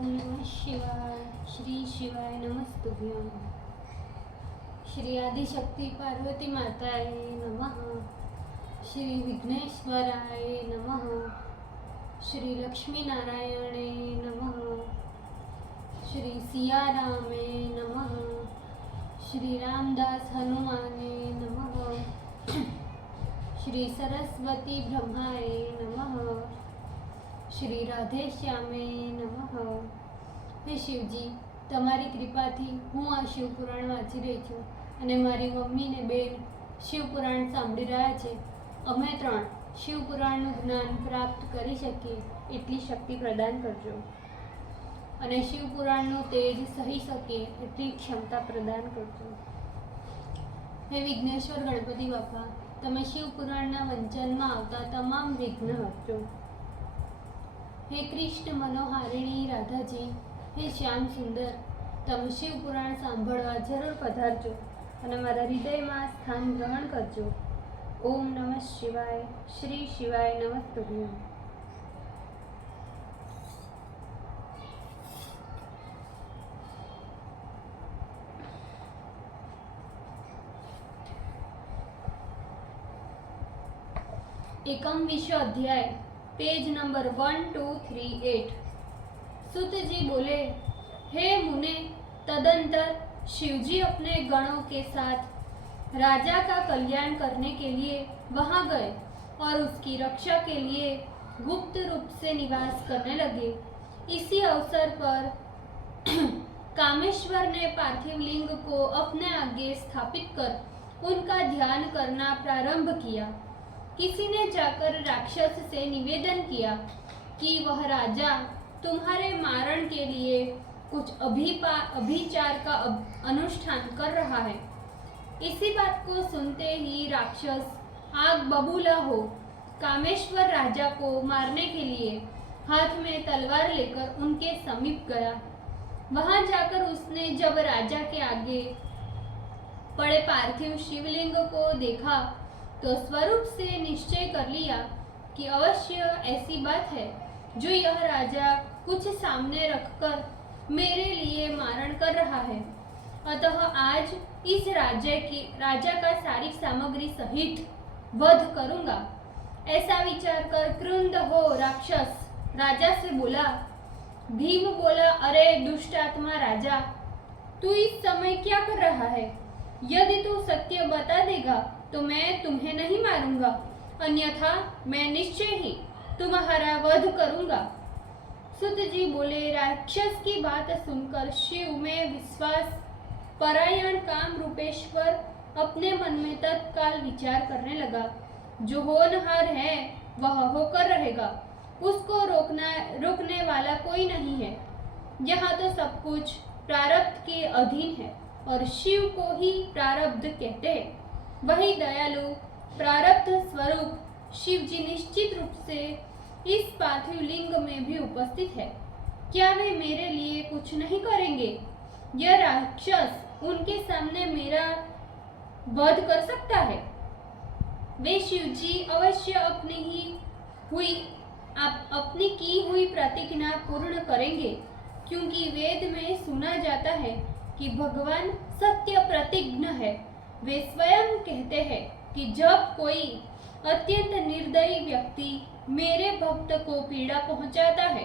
ओम नमः शिवाय। श्री शिवाय नमस्तुभ्यं। श्री आदिशक्ति पार्वती माताय नमः। श्री विघ्नेश्वराय नमः। श्री लक्ष्मी नारायणे नमः। श्री सियारामे नमः। श्री रामदास हनुमाने नमः। श्री सरस्वती ब्रह्माय नमः। श्री राधे श्यामे नमः। हे शिवजी, તમારી કૃપાથી હું આ શિવપુરાણ વાંચી રહી છું અને મારી મમ્મી ને બેન શિવપુરાણ સાંભળી રહ્યા છે. અમે ત્રણ શિવપુરાણનું જ્ઞાન પ્રાપ્ત કરી શકીએ એટલી શક્તિ પ્રદાન કરજો અને શિવપુરાણનું તેજ સહી શકીએ એટલી ક્ષમતા પ્રદાન કરજો. હે વિઘ્નેશ્વર ગણપતિ બાપા, તમે શિવપુરાણના વંચનમાં આવતા તમામ વિઘ્ન હટજો. हे कृष्ण मनोहारिणी राधा जी, हे श्याम सुंदर, તમે શિવપુરાણ સાંભળવા જરૂર પધારજો અને મારા હૃદયમાં સ્થાન ગ્રહણ કરજો. ઓમ નમઃ શિવાય. શ્રી શિવાય નમસ્તુભ્યં. एकम विश्व अध्याय, पेज नंबर 1238. सुत जी बोले, हे मुने, तदंतर शिवजी अपने गणों के साथ राजा का कल्याण करने के लिए वहां गए और उसकी रक्षा के लिए गुप्त रूप से निवास करने लगे. इसी अवसर पर कामेश्वर ने पार्थिव लिंग को अपने आगे स्थापित कर उनका ध्यान करना प्रारंभ किया. किसी ने जाकर राक्षस से निवेदन किया कि वह राजा तुम्हारे मारण के लिए कुछ अभिचार का अनुष्ठान कर रहा है. इसी बात को सुनते ही राक्षस आग बबूला हो कामेश्वर राजा को मारने के लिए हाथ में तलवार लेकर उनके समीप गया. वहां जाकर उसने जब राजा के आगे पड़े पार्थिव शिवलिंग को देखा तो स्वरूप से निश्चय कर लिया कि अवश्य ऐसी बात है जो यह राजा कुछ सामने रखकर मेरे लिए मारण कर रहा है. अतः आज इस राजा का सारी सामग्री सहित वध करूंगा. ऐसा विचार कर क्रुंध हो राक्षस राजा से बोला. भीम बोला, अरे दुष्ट आत्मा राजा, तू इस समय क्या कर रहा है? यदि तू सत्य बता देगा तो मैं तुम्हें नहीं मारूंगा, अन्यथा मैं निश्चय ही तुम्हारा वध करूंगा. सुत जी बोले, राक्षस की बात सुनकर शिव में विश्वास परायण काम रूपेश्वर अपने मन में तत्काल विचार करने लगा. जो होनहार है वह होकर रहेगा, उसको रोकने वाला कोई नहीं है. यहाँ तो सब कुछ प्रारब्ध के अधीन है और शिव को ही प्रारब्ध कहते हैं. वही दयालु प्रारब्ध स्वरूप शिव जी निश्चित रूप से इस पार्थिव लिंग में भी उपस्थित है. क्या वे मेरे लिए कुछ नहीं करेंगे? यह राक्षस उनके सामने मेरा वध कर सकता है. वे शिव जी अवश्य अपनी की हुई प्रतिज्ञा पूर्ण करेंगे, क्योंकि वेद में सुना जाता है कि भगवान सत्य प्रतिज्ञ है. वे स्वयं कहते हैं कि जब कोई अत्यंत निर्दयी व्यक्ति मेरे भक्त को पीड़ा पहुंचाता है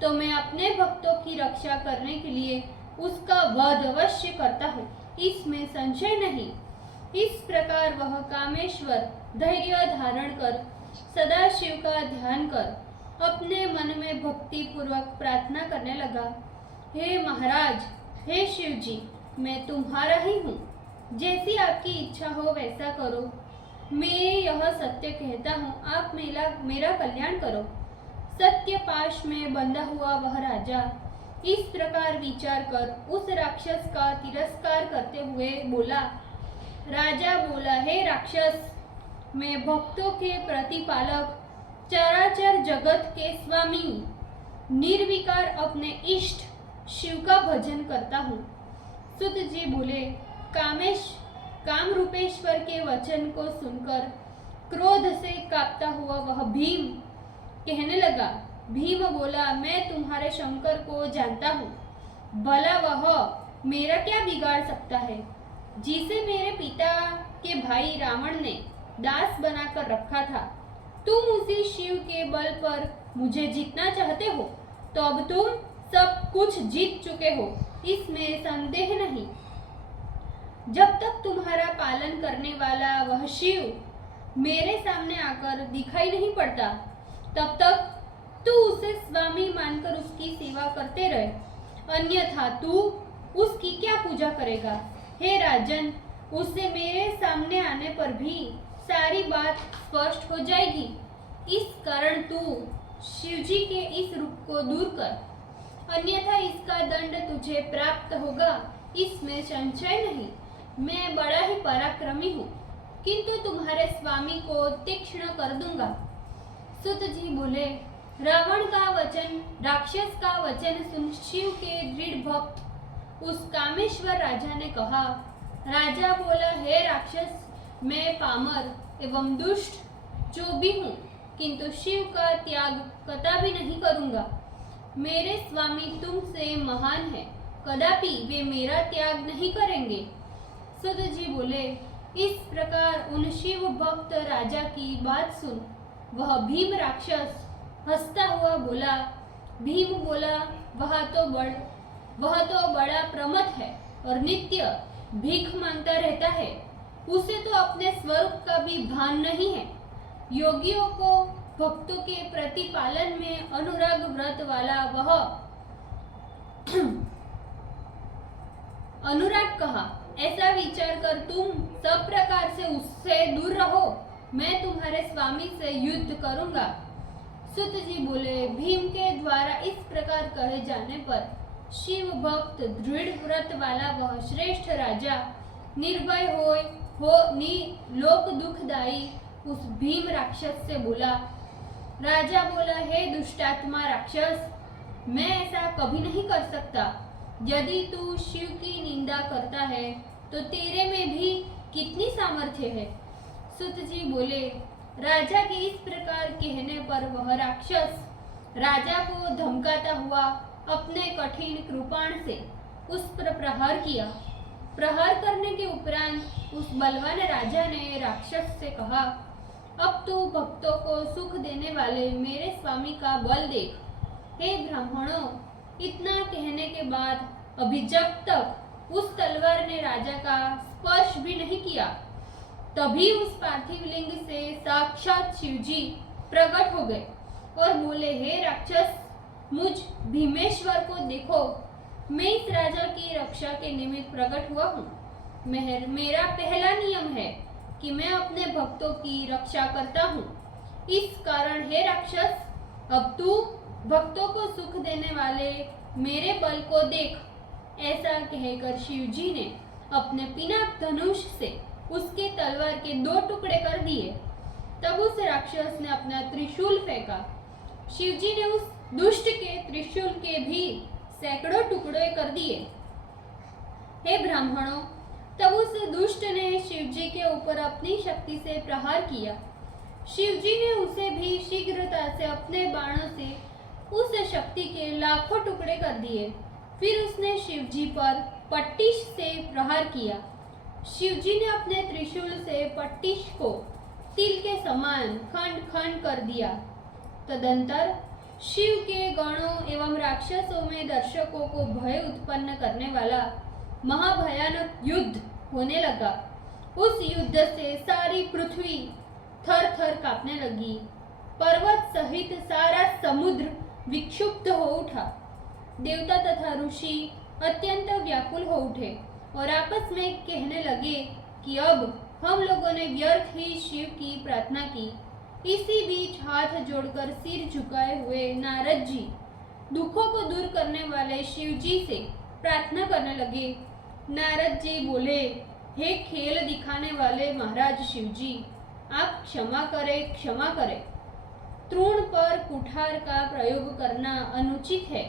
तो मैं अपने भक्तों की रक्षा करने के लिए उसका वध अवश्य करता हूँ, इसमें संशय नहीं. इस प्रकार वह कामेश्वर धैर्य धारण कर सदा शिव का ध्यान कर अपने मन में भक्ति पूर्वक प्रार्थना करने लगा. हे महाराज, हे शिव जी, मैं तुम्हारा ही हूँ. जैसी आपकी इच्छा हो वैसा करो. मैं यह सत्य कहता हूँ, आप मेरा कल्याण करो. सत्य पाश में बंधा हुआ वह राजा इस प्रकार विचार कर उस राक्षस का तिरस्कार करते हुए बोला. राजा बोला, हे राक्षस, मैं भक्तों के प्रतिपालक, चराचर जगत के स्वामी, निर्विकार अपने इष्ट शिव का भजन करता हूँ. सुत जी बोले, काम रूपेश्वर के वचन को सुनकर क्रोध से कांपता हुआ वह भीम कहने लगा, भीम बोला, मैं तुम्हारे शंकर को जानता हूँ। भला वह मेरा क्या बिगाड़ सकता है, जिसे मेरे पिता के भाई रावण ने दास बनाकर रखा था। तुम उसी शिव के बल पर मुझे जीतना चाहते हो, तो अब तुम सब कुछ जीत चुके हो, इसमें संदेह नहीं। जब तक तुम्हारा पालन करने वाला वह शिव मेरे सामने आकर दिखाई नहीं पड़ता, तब तक तू उसे स्वामी मानकर उसकी सेवा करते रहे, अन्यथा तू उसकी क्या पूजा करेगा। हे राजन, उससे मेरे सामने आने पर भी सारी बात स्पष्ट हो जाएगी। इस कारण तू शिवजी के इस रूप को दूर कर, अन्यथा इसका दंड तुझे प्राप्त होगा, इसमें संशय नहीं। मैं बड़ा ही पराक्रमी हूँ, किंतु तुम्हारे स्वामी को तीक्ष्ण कर दूंगा। सुत जी बोले, रावण का वचन, राक्षस का वचन सुन शिव के दृढ़ भक्त उस कामेश्वर राजा ने कहा। राजा बोला, हे राक्षस, मैं पामर एवं दुष्ट जो भी हूँ, किंतु शिव का त्याग कदापि नहीं करूँगा। मेरे स्वामी तुमसे महान है, कदापि वे मेरा त्याग नहीं करेंगे। सुत जी बोले, इस प्रकार उन शिव भक्त राजा की बात सुन वह भीम राक्षस हंसता हुआ बोला। भीम बोला, वह तो बड़ा प्रमथ है और नित्य भीख मांगता रहता है, उसे तो अपने स्वरूप का भी भान नहीं है। योगियों को भक्तों के प्रतिपालन में अनुराग व्रत वाला वह अनुराग कहा। ऐसा विचार कर तुम सब प्रकार से उससे दूर रहो, मैं तुम्हारे स्वामी से युद्ध करूंगा। सुत जी बोले, भीम के द्वारा इस प्रकार कहे जाने पर शिव भक्त दृढ़ व्रत वाला वह श्रेष्ठ राजा निर्भय लोक दुखदायी उस भीम राक्षस से बोला। राजा बोला, हे दुष्टात्मा राक्षस, मैं ऐसा कभी नहीं कर सकता। यदि तू शिव की निंदा करता है तो तेरे में भी कितनी सामर्थ्य है। सुत जी बोले, राजा के इस प्रकार कहने पर वह राक्षस राजा को धमकाता हुआ अपने कठिन कृपाण से उस पर प्रहार किया। प्रहार करने के उपरांत उस बलवान राजा ने राक्षस से कहा, अब तू भक्तों को सुख देने वाले मेरे स्वामी का बल देख। हे ब्राह्मणों, इतना कहने के बाद अभी जब तक उस तलवार ने राजा का स्पर्श भी नहीं किया, तभी उस पार्थिव लिंग से साक्षात शिवजी प्रकट हो गए और बोले, हे राक्षस, मुझ भीमेश्वर को देखो, मैं इस राजा की रक्षा के निमित्त प्रकट हुआ हूँ। मेरा पहला नियम है कि मैं अपने भक्तों की रक्षा करता हूँ। इस कारण हे राक्षस, अब तू भक्तों को सुख देने वाले मेरे बल को देख। ऐसा कहकर शिवजी ने अपने पिनाक धनुष से उसके तलवार के 2 टुकड़े कर दिए। तब उस राक्षस ने अपना त्रिशूल फेंका। शिवजी ने उस दुष्ट के त्रिशूल के भी सैकड़ों टुकड़े कर दिए। हे ब्राह्मणों, तब उस दुष्ट ने शिवजी के ऊपर अपनी शक्ति से प्रहार किया। शिवजी ने उसे भी शीघ्रता से अपने बाणों से उस शक्ति के लाखों टुकड़े कर दिए। फिर उसने शिवजी पर पट्टिश से प्रहार किया। शिवजी ने अपने त्रिशूल से पट्टिश को तिल के समान खंड खंड कर दिया। तदंतर शिव के गणों एवं राक्षसों में दर्शकों को भय उत्पन्न करने वाला महाभयानक युद्ध होने लगा। उस युद्ध से सारी पृथ्वी थर थर कांपने लगी। पर्वत सहित सारा समुद्र विक्षुब्ध हो उठा। देवता तथा ऋषि अत्यंत व्याकुल हो उठे और आपस में कहने लगे कि अब हम लोगों ने व्यर्थ ही शिव की प्रार्थना की। इसी बीच हाथ जोड़कर सिर झुकाए हुए नारद जी दुखों को दूर करने वाले शिव जी से प्रार्थना करने लगे। नारद जी बोले, हे खेल दिखाने वाले महाराज शिव जी, आप क्षमा करें, क्षमा करें। तृण पर कुठार का प्रयोग करना अनुचित है,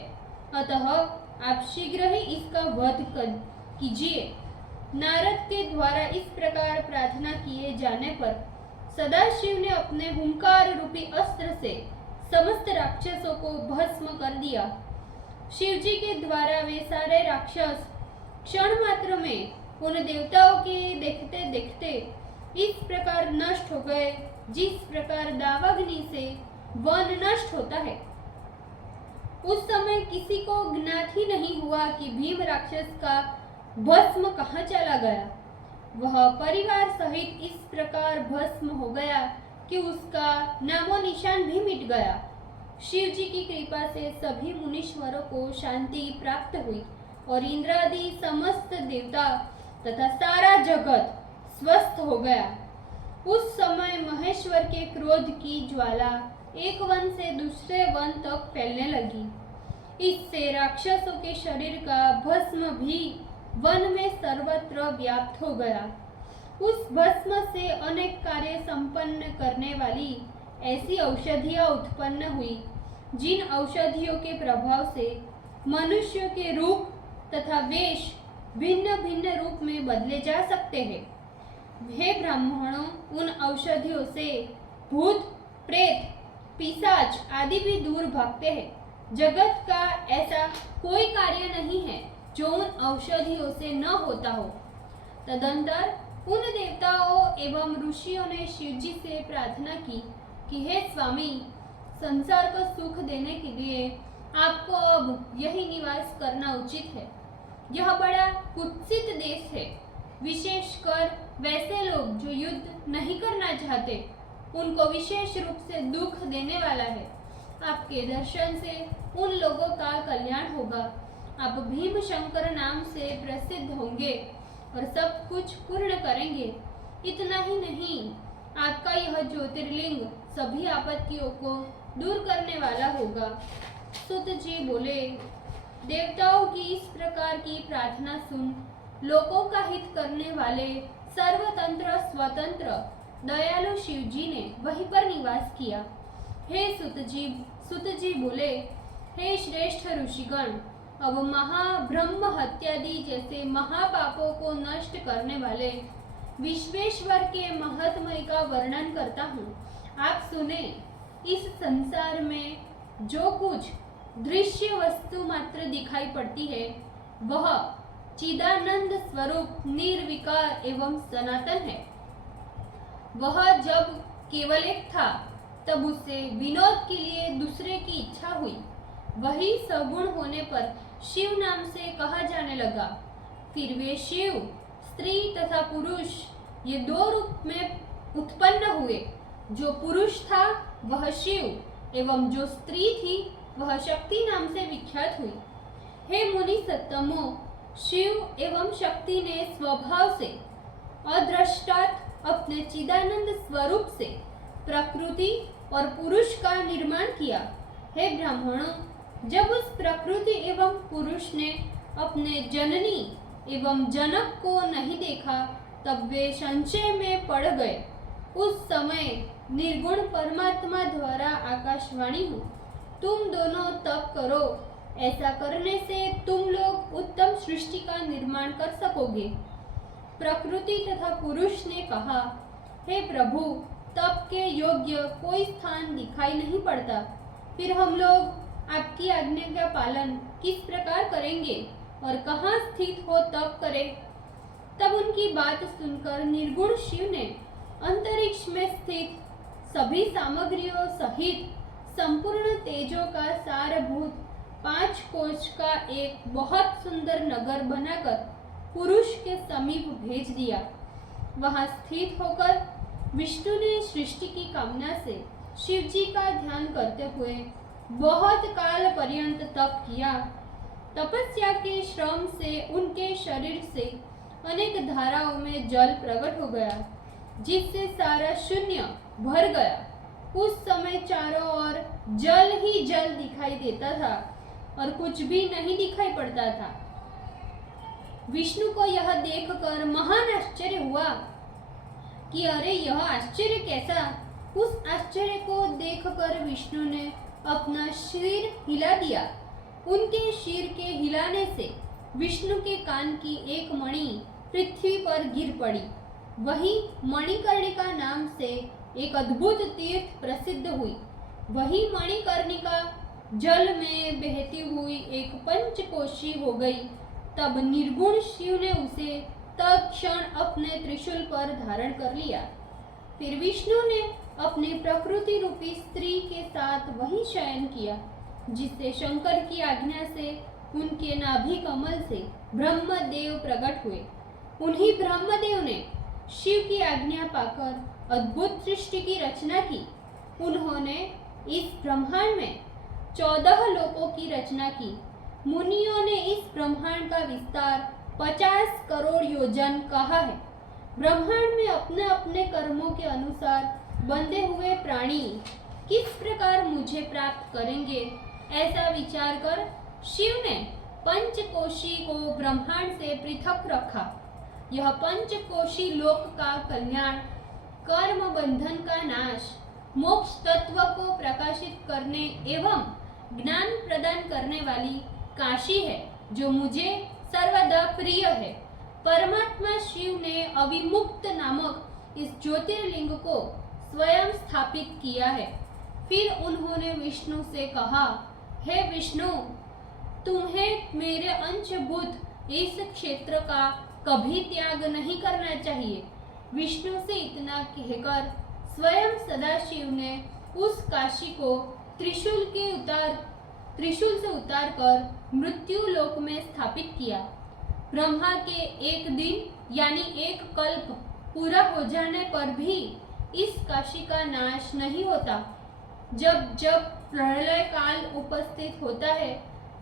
अतः आप शीघ्र ही इसका वध कीजिए। नारद के द्वारा इस प्रकार प्रार्थना किए जाने पर सदाशिव ने अपने हुंकार रूपी अस्त्र से समस्त राक्षसों को भस्म कर दिया। शिवजी के द्वारा वे सारे राक्षस क्षण मात्र में उन देवताओं के देखते देखते इस प्रकार नष्ट हो गए जिस प्रकार दावाग्नि से वन नष्ट होता है। उस समय किसी को ज्ञात ही नहीं हुआ कि भीम राक्षस का भस्म कहाँ चला गया। वह परिवार सहित इस प्रकार भस्म हो गया कि उसका नामो निशान भी मिट गया। शिव जी की कृपा से सभी मुनीश्वरों को शांति प्राप्त हुई और इंद्रादि समस्त देवता तथा सारा जगत स्वस्थ हो गया। उस समय महेश्वर के क्रोध की ज्वाला एक वन से दूसरे वन तक फैलने लगी। इससे राक्षसों के शरीर का भस्म भी वन में सर्वत्र व्याप्त हो गया। उस भस्म से अनेक कार्य संपन्न करने वाली ऐसी औषधियां उत्पन्न हुई जिन औषधियों के प्रभाव से मनुष्य के रूप तथा वेश भिन्न भिन्न रूप में बदले जा सकते हैं। हे ब्राह्मणों, उन औषधियों से भूत, प्रेत, पिशाच आदि भी दूर भागते हैं। जगत का ऐसा कोई कार्य नहीं है जो उन औषधियों से न होता हो। तदंतर उन देवताओं एवं ऋषियों ने शिवजी से प्रार्थना की कि हे स्वामी, संसार को सुख देने के लिए आपको अब यही निवास करना उचित है। यह बड़ा कुत्सित देश है। विशेषकर वैसे लोग जो युद्ध नहीं करना चाहते, उनको विशेष रूप से दुख देने वाला है। आपके दर्शन से उन लोगों का कल्याण होगा। आप भीम शंकर नाम से प्रसिद्ध होंगे और सब कुछ पूर्ण करेंगे। इतना ही नहीं, आपका यह ज्योतिर्लिंग सभी आपत्तियों को दूर करने वाला होगा। सुत जी बोले, देवताओं की इस प्रकार की प्रार्थना सुन लोगों का हित करने वाले सर्वतंत्र स्वतंत्र दयालु शिव जी ने वहीं पर निवास किया। हे सुत जी बोले, हे श्रेष्ठ ऋषिगण, अब महाब्रह्म हत्यादि जैसे महापापों को नष्ट करने वाले विश्वेश्वर के महत्मय का वर्णन करता हूँ। आप सुने। इस संसार में जो कुछ दृश्य वस्तु मात्र दिखाई पड़ती है, वह चिदानंद स्वरूप निर्विकार एवं सनातन है। वह जब केवल एक था, तब उसे विनोद के लिए दूसरे की इच्छा हुई। वही सगुण होने पर शिव नाम से कहा जाने लगा। फिर वे शिव, स्त्री तथा पुरुष ये दो रूप में उत्पन्न हुए। जो पुरुष था वह शिव एवं जो स्त्री थी वह शक्ति नाम से विख्यात हुई। हे मुनि सत्तमो, शिव एवं शक्ति ने स्वभाव से अदृष्टात अपने चिदानंद स्वरूप से प्रकृति और पुरुष का निर्माण किया। हे ब्राह्मणों, जब उस प्रकृति एवं पुरुष ने अपने जननी एवं जनक को नहीं देखा, तब वे संशय में पड़ गए। उस समय निर्गुण परमात्मा द्वारा आकाशवाणी हुई, तुम दोनों तप करो। ऐसा करने से तुम लोग उत्तम सृष्टि का निर्माण कर सकोगे। प्रकृति तथा पुरुष ने कहा, हे प्रभु, तप के योग्य कोई स्थान दिखाई नहीं पड़ता। फिर हम लोग आपकी आज्ञा का पालन किस प्रकार करेंगे और कहाँ स्थित हो तप करें। तब उनकी बात सुनकर निर्गुण शिव ने अंतरिक्ष में स्थित सभी सामग्रियों सहित संपूर्ण तेजों का सारभूत 5 कोश का एक बहुत सुंदर नगर बनाकर पुरुष के समीप भेज दिया। वहां स्थित होकर विष्णु ने सृष्टि की कामना से शिव जी का ध्यान करते हुए बहुत काल पर्यंत तप किया। तपस्या के श्रम से उनके शरीर से अनेक धाराओं में जल प्रकट हो गया, जिससे सारा शून्य भर गया। उस समय चारों ओर जल ही जल दिखाई देता था और कुछ भी नहीं दिखाई पड़ता था। विष्णु को यह देखकर महान आश्चर्य हुआ कि अरे, यह आश्चर्य कैसा। उस आश्चर्य को देखकर विष्णु ने अपना सिर हिला दिया। उनके सिर के हिलाने से विष्णु के कान की एक मणि पृथ्वी पर गिर पड़ी। वही मणिकर्णिका नाम से एक अद्भुत तीर्थ प्रसिद्ध हुई। वही मणिकर्णिका जल में बहती हुई एक पंचकोशी हो गई। तब निर्गुण शिव ने उसे तत्क्षण अपने त्रिशूल पर धारण कर लिया। फिर विष्णु ने अपने प्रकृति रूपी स्त्री के साथ वही शयन किया जिससे शंकर की आज्ञा से उनके नाभि कमल से ब्रह्मदेव प्रकट हुए। उन्हीं ब्रह्मदेव ने शिव की आज्ञा पाकर अद्भुत सृष्टि की रचना की। उन्होंने इस ब्रह्मांड में 14 लोकों की रचना की। मुनियों ने इस ब्रह्मांड का विस्तार 50 करोड़ योजन कहा है। ब्रह्मांड में अपने अपने कर्मों के अनुसार बंधे हुए प्राणी किस प्रकार मुझे प्राप्त करेंगे, ऐसा विचार कर शिव ने पंचकोशी को ब्रह्मांड से पृथक रखा। यह पंचकोशी लोक का कल्याण, कर्म बंधन का नाश, मोक्ष तत्व को प्रकाशित करने एवं ज्ञान प्रदान करने वाली काशी है, जो मुझे सर्वदा प्रिय है। परमात्मा शिव ने अविमुक्त नामक इस ज्योतिर्लिंग को स्वयं स्थापित किया है। फिर उन्होंने विष्णु से कहा, हे विष्णु, तुम्हें मेरे अंशभूत इस क्षेत्र का कभी त्याग नहीं करना चाहिए। विष्णु से इतना कहकर स्वयं सदाशिव ने उस काशी को त्रिशूल से उतारकर मृत्यु लोक में स्थापित किया। ब्रह्मा के एक दिन यानी एक कल्प पूरा हो जाने पर भी इस काशी का नाश नहीं होता। जब जब प्रलय काल उपस्थित होता है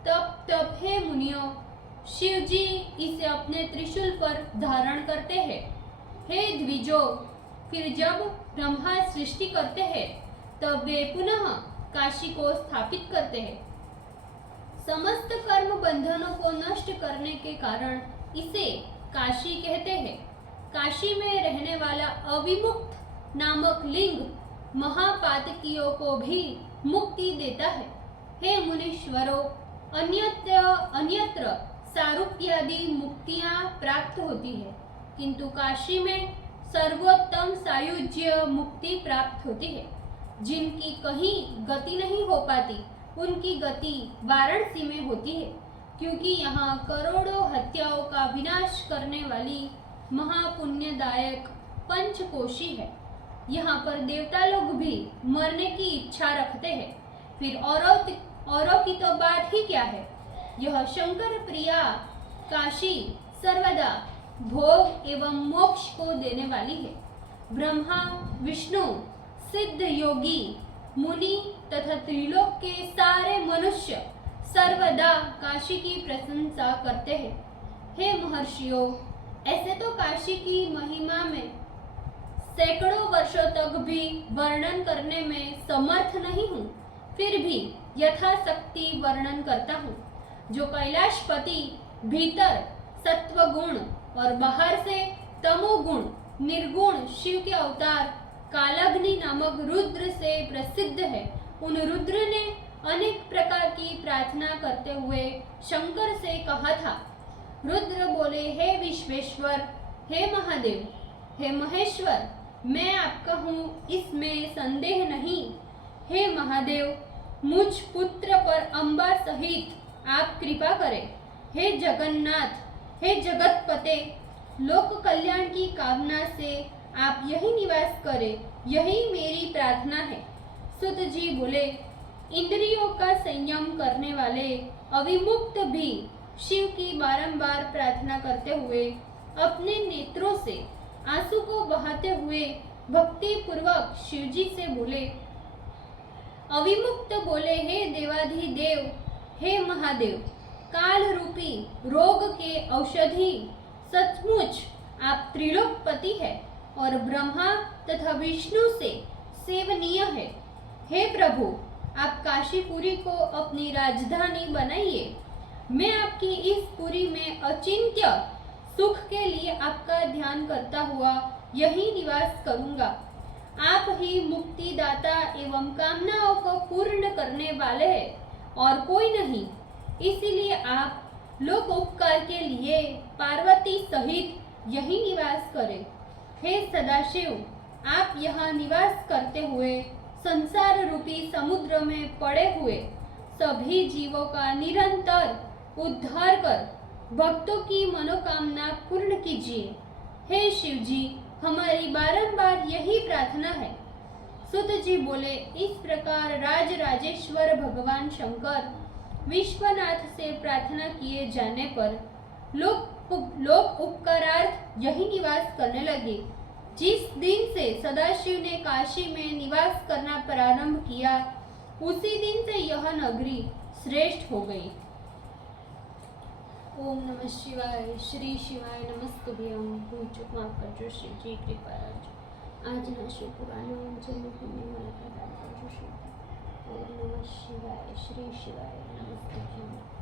तब हे मुनियों, शिव जी इसे अपने त्रिशूल पर धारण करते हैं। हे द्विजो, फिर जब ब्रह्मा सृष्टि करते हैं तब वे पुनः काशी को स्थापित करते हैं। समस्त कर्म बंधनों को नष्ट करने के कारण इसे काशी कहते हैं। काशी में रहने वाला अविमुक्त नामक लिंग महापातकियों को भी मुक्ति देता है। हे मुनीश्वरों, अन्यत्र सारूप्यादि मुक्तियां प्राप्त होती है, किंतु काशी में सर्वोत्तम सायुज्य मुक्ति प्राप्त होती है। जिनकी कहीं गति नहीं हो पाती, उनकी गति वाराणसी में होती है, क्योंकि यहाँ करोड़ों हत्याओं का विनाश करने वाली महापुण्यदायक पंचकोशी है। यहाँ पर देवता लोग भी मरने की इच्छा रखते हैं। फिर औरों की तो बात ही क्या है। यह शंकर प्रिया काशी सर्वदा भोग एवं मोक्ष को देने वाली है। ब्रह्मा, विष्णु, सिद्ध योगी, मुनि तथा त्रिलोक के सारे मनुष्य सर्वदा काशी की प्रशंसा करते हैं। हे महर्षियों, ऐसे तो काशी की महिमा में सैकड़ों वर्षों तक भी वर्णन करने में समर्थ नहीं हूँ, फिर भी यथाशक्ति वर्णन करता हूँ। जो कैलाशपति भीतर सत्वगुण और बाहर से तमोगुण निर्गुण शिव के अवतार कालाग्नि नामक रुद्र से प्रसिद्ध है, उन रुद्र ने अनेक प्रकार की प्रार्थना करते हुए शंकर से कहा था। रुद्र बोले, हे विश्वेश्वर, हे महादेव, हे महेश्वर, मैं आपका हूँ, इसमें संदेह नहीं। हे महादेव, मुझ पुत्र पर अम्बा सहित आप कृपा करें। हे जगन्नाथ, हे जगतपते, लोक कल्याण की कामना से आप यही निवास करें, यही मेरी प्रार्थना है। सुत जी बोले, इंद्रियों का संयम करने वाले अविमुक्त भी शिव की बारंबार प्रार्थना करते हुए अपने नेत्रों से आंसू को बहाते हुए भक्ति पूर्वक शिवजी से बोले। अविमुक्त बोले, हे देवाधिदेव, हे महादेव, काल रूपी रोग के औषधि सचमुच आप त्रिलोकपति है और ब्रह्मा तथा विष्णु से सेवनीय है। हे प्रभु, आप काशीपुरी को अपनी राजधानी बनाइए। मैं आपकी इस पुरी में अचिंत्य सुख के लिए आपका ध्यान करता हुआ यही निवास करूंगा। आप ही मुक्तिदाता एवं कामनाओं को पूर्ण करने वाले हैं और कोई नहीं। इसीलिए आप लोक उपकार के लिए पार्वती सहित यही निवास करें। हे सदाशिव, आप यहाँ निवास करते हुए संसार रूपी समुद्र में पड़े हुए सभी जीवों का निरंतर उद्धार कर भक्तों की मनोकामना पूर्ण कीजिए। हे शिव जी, हमारी बारंबार यही प्रार्थना है। सुत जी बोले, इस प्रकार राजराजेश्वर भगवान शंकर विश्वनाथ से प्रार्थना किए जाने पर लोक उपकारार्थ यही निवास करने लगे। जिस दिन से सदाशिव ने काशी में निवास करना प्रारंभ किया, उसी दिन से यह नगरी श्रेष्ठ हो गई। ओम नमः शिवाय। श्री शिवाय नमस्तुभ्यं। भूल चूक माफ करजो शिव जी, कृपा करजो। આજના શિવપુરાણનો અંજલિ ભૂમિ મને પ્રદાન કરજો શિવ। ઓમ નમઃ શિવાય। શ્રી શિવાય નમસ્તુભ્યં।